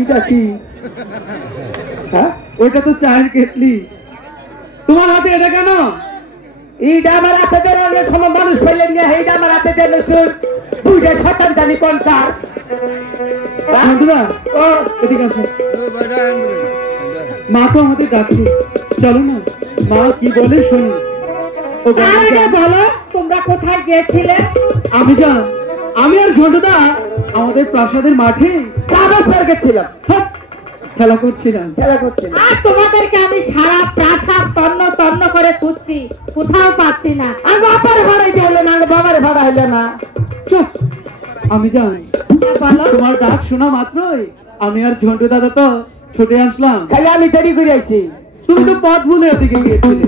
এইটা কি? হ্যাঁ, ওইটা তো চায়ের কেটলি। তোমার হাতে এটা কেন? এইটা আমার হাতে বেরোলে সময় মানুষ ফেলেন না, এইটা আমার হাতে বেরোলে দুইটা শতান জানি কোনটা। ও এদিকে আসো। মা তো আমাদের ডাকছে, চলো না মা কি বলে শুনি। বলো তোমরা কোথায় গিয়েছিলে? আমি জান, আমি আর ঝন্টুদা আমাদের প্রাসাদের মাঠে গেছিলাম, খেলা করছিলাম। আর তোমাদেরকে আমি সারা প্রাসাদ তন্ন তন্ন করে খুঁজছি, কোথাও পাচ্ছি না। আর বাবার ভাড়াই হইলে না, বাবার ভাড়া হইলে না। চুপ। আমি জানি তোমার ডাক শোনা মাত্রই আমি আর ঝন্টু দাদা তো ছুটে আসলাম। খালি আমি দেরি করে আইছি, তুমি তো পথ ভুলে ওদিকে গিয়েছিলে,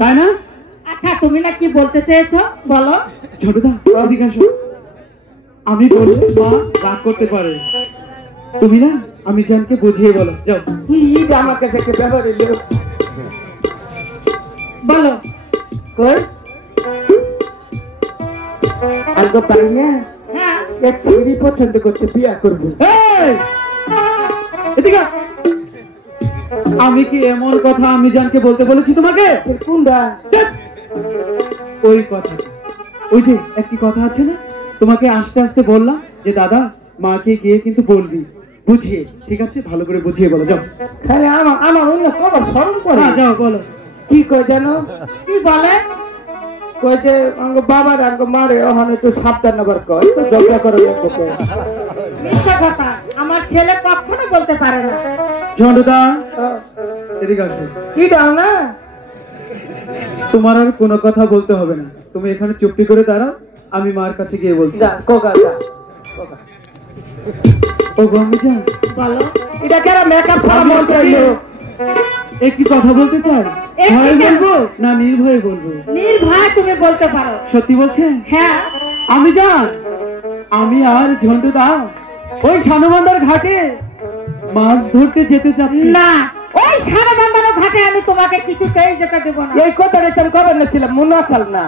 তাই না? আচ্ছা তুমি না কি বলতে চেয়েছো বলো। ঝন্টু দা ওদিকে আসো। আমি বলবো মা রাগ করতে পারে, তুমি না আমি জানকে বুঝিয়ে বলো। যাও। আমার কাছে ব্যবহার বলো। কই আর তো পারি না। হ্যাঁ, এক ছেলে পছন্দ করছে, বিয়া করবো। এদিকে আমি কি এমন কথা আমি জানকে বলতে বলেছি তোমাকে? কোনটা? ওই কথা, ওই যে একটি কথা আছে না, তোমাকে আস্তে আস্তে বললাম যে দাদা মাকে গিয়ে কিন্তু বলবি, বুঝিয়ে। ঠিক আছে, ভালো করে বুঝিয়ে বলো। যাও। খালি আমার আমার অন্য সবার স্মরণ করে। যাও বলো। কি কয় জানো? কি বলে? কয় যে বাবার আঙ্গ মারে ওখানে একটু সাবধান আবার কয়, তো ঝগড়া করে মিথ্যা কথা আমার ছেলে কখনো বলতে পারে না। ঝন্টুদা এদিকে আসো। কি দাও না? তোমার আর কোনো কথা বলতে হবে না, তুমি এখানে চুপটি করে দাঁড়াও, আমি মার কাছে গিয়ে বলছি। যা কোকা যা কোকা। ও গম্মি জান বলো, এটা কেন মেকআপ করা মন চাইলো? একটি কথা বলতে চাই, ভয়ে বলবো না নির্ভয়ে বলবো? নির্ভয় তুমি বলতে পারো। সত্যি বলছেন? হ্যাঁ। আমি জান, আমি আর ঝন্টুদা ওই সানুবান্ধার ঘাটে মাছ ধরতে যেতে চাচ্ছি। না, ওই সানুবান্ধার ঘাটে আমি তোমাকে কিছুতেই যেতে দেবো না। এই কথাটা আমি কবে বলেছিলাম মনে আছে না?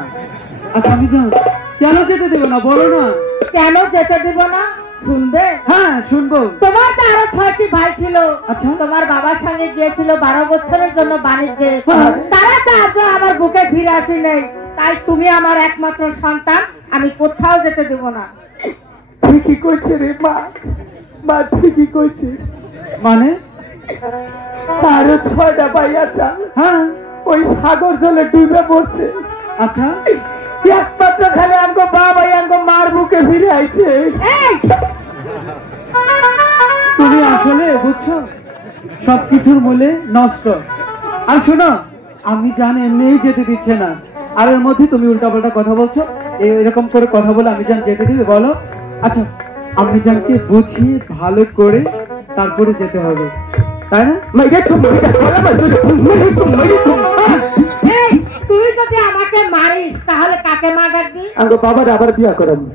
আচ্ছা আমি জান, কেন যেতে দেবো না বলো না? কেন যেতে দেবো না শুনবে? হ্যাঁ শুনবো। তোমার তো আরো 6টি ভাই ছিল। আচ্ছা। তোমার বাবার সঙ্গে গিয়েছিল 12 বছরের জন্য বাণিজ্যে। তারা তো আজও আমার বুকে ফিরে আসে নাই, তাই তুমি আমার একমাত্র সন্তান, আমি কোথাও যেতে দেব না। ঠিকই কইছে রে মা, মা ঠিকই কইছে। মানে? আরো 6টা ভাই আছে। হ্যাঁ, ওই সাগর জলে ডুবে পড়ছে। আচ্ছা, একমাত্র খালি আঙ্গ বাবা আঙ্গ মার বুকে ফিরে আইছে। তুমি আসলে বুঝছো সবকিছুর মূলে নষ্ট। আর শোনো, আমি জানি এমনিই যেতে দিচ্ছে না, আর এর মধ্যে তুমি উল্টাপাল্টা কথা বলছো। এরকম করে কথা বলে আমি জান যেতে দিবে বলো? আচ্ছা, আমি জানকে বুঝিয়ে ভালো করে তারপরে যেতে হবে, তাই না? তুই যদি আমাকে মারিস তাহলে কাকে মা ডাকবি? বাবার আবার বিয়া করাবো।